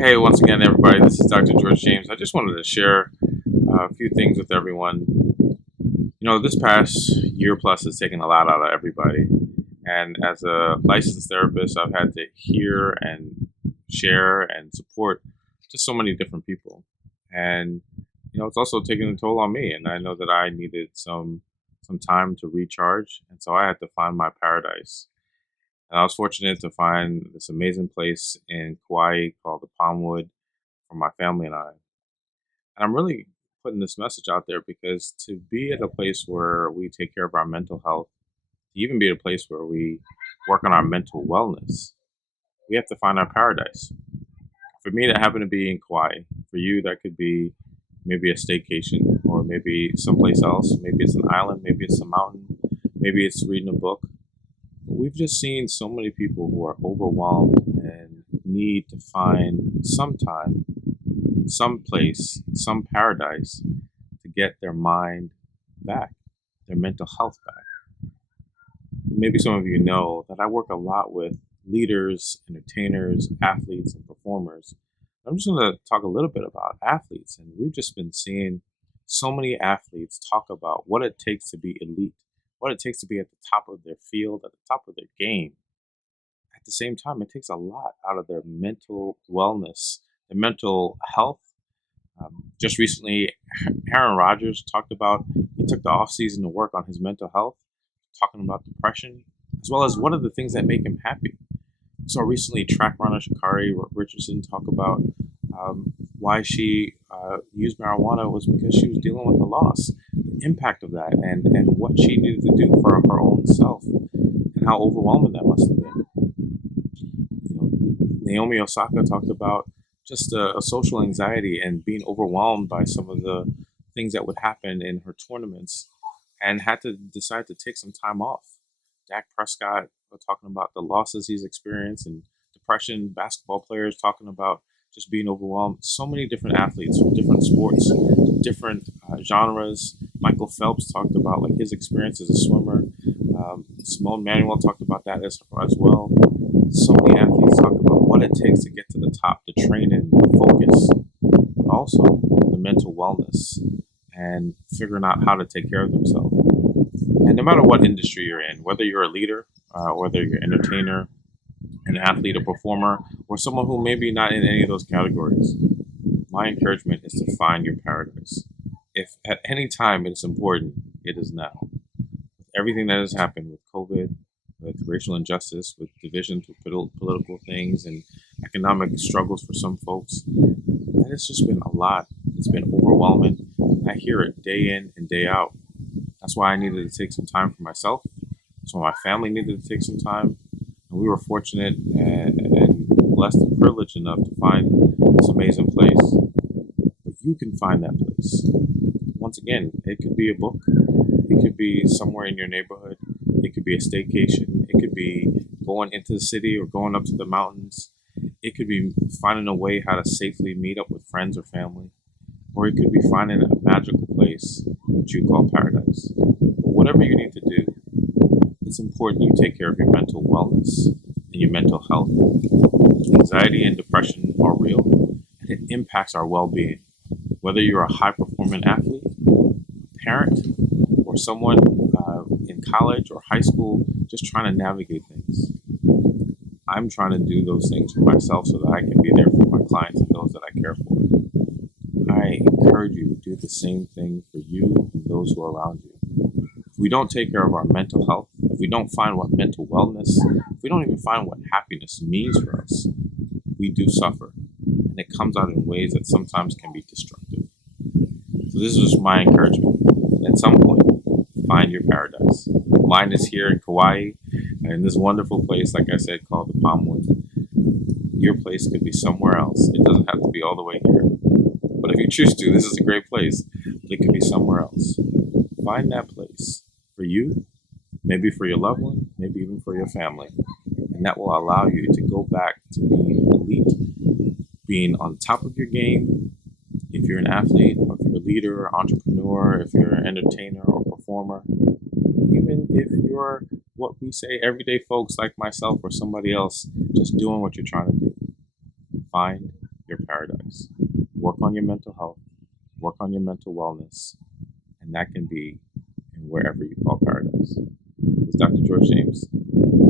Hey, once again, everybody, this is Dr. George James. I just wanted to share a few things with everyone. This past year plus has taken a lot out of everybody. And as a licensed therapist, I've had to hear and share and support just so many different people. And, it's also taken a toll on me. And I know that I needed some time to recharge. And so I had to find my paradise. And I was fortunate to find this amazing place in Kauai called the Palmwood for my family and I. And I'm really putting this message out there because to be at a place where we take care of our mental health, to even be at a place where we work on our mental wellness, we have to find our paradise. For me, that happened to be in Kauai. For you, that could be maybe a staycation or maybe someplace else. Maybe it's an island, maybe it's a mountain, maybe it's reading a book. We've just seen so many people who are overwhelmed and need to find some time, some place, some paradise to get their mind back, their mental health back. Maybe some of you know that I work a lot with leaders, entertainers, athletes, and performers. I'm just going to talk a little bit about athletes, and we've just been seeing so many athletes talk about what it takes to be elite, what it takes to be at the top of their field, at the top of their game. At the same time, it takes a lot out of their mental wellness, their mental health. Just recently, Aaron Rodgers talked about he took the off season to work on his mental health, talking about depression, as well as what are the things that make him happy. So recently, track runner Sha'Carri Richardson talk about why she used marijuana was because she was dealing with the loss, the impact of that, and what she needed to do for her own self, and how overwhelming that must have been. Naomi Osaka talked about just a social anxiety and being overwhelmed by some of the things that would happen in her tournaments, and had to decide to take some time off. Dak Prescott talking about the losses he's experienced and depression. Basketball players talking about just being overwhelmed. So many different athletes from different sports, different genres. Michael Phelps talked about like his experience as a swimmer. Simone Manuel talked about that as well. So many athletes talk about what it takes to get to the top, the training, the focus, but also the mental wellness and figuring out how to take care of themselves. And no matter what industry you're in, whether you're a leader, whether you're an entertainer, an athlete, a performer, or someone who may be not in any of those categories, my encouragement is to find your paradise. If at any time it is important, it is now. With everything that has happened with COVID, with racial injustice, with divisions, with political things, and economic struggles for some folks, that has just been a lot. It's been overwhelming. I hear it day in and day out. That's why I needed to take some time for myself. That's why my family needed to take some time. And we were fortunate and blessed and privileged enough to find this amazing place. But you can find that place. Once again, it could be a book. It could be somewhere in your neighborhood. It could be a staycation. It could be going into the city or going up to the mountains. It could be finding a way how to safely meet up with friends or family. Or it could be finding a magical place that you call paradise. But whatever you need to do, it's important you take care of your mental wellness and your mental health. Anxiety and depression are real, and it impacts our well-being. Whether you're a high-performing athlete, parent, or someone in college or high school just trying to navigate things. I'm trying to do those things for myself so that I can be there for my clients and those that I care for. I encourage you to do the same thing for you and those who are around you. If we don't take care of our mental health, if we don't find what mental wellness, if we don't even find what happiness means for us, we do suffer. And it comes out in ways that sometimes can be destructive. So this is my encouragement. At some point, find your paradise. Mine is here in Kauai, in this wonderful place, like I said, called the Palmwood. Your place could be somewhere else. It doesn't have to be all the way here. But if you choose to, this is a great place. But it could be somewhere else. Find that place for you, maybe for your loved one, maybe even for your family. And that will allow you to go back to being elite, being on top of your game. If you're an athlete, or if you're a leader, or entrepreneur, if you're an entertainer or performer, even if you're what we say everyday folks like myself or somebody else, just doing what you're trying to do. Find your paradise. Work on your mental health, work on your mental wellness, and that can be in wherever you call paradise. It's Dr. George James.